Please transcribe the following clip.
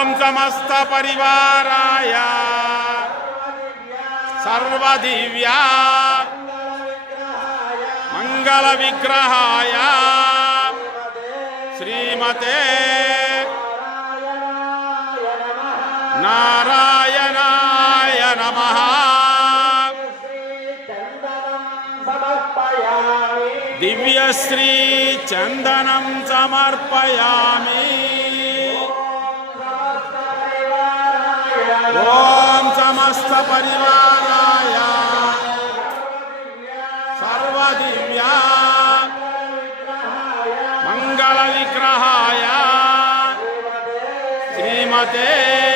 ओम समस्त परिवाराय सर्वदिव्या मंगल विग्रहाय श्रीमते नारायणाय नमः दिव्यश्री चंदनं समर्पयामि। ओम समस्त परिवाराय सर्वदिव्या मंगल विग्रहाय श्रीमते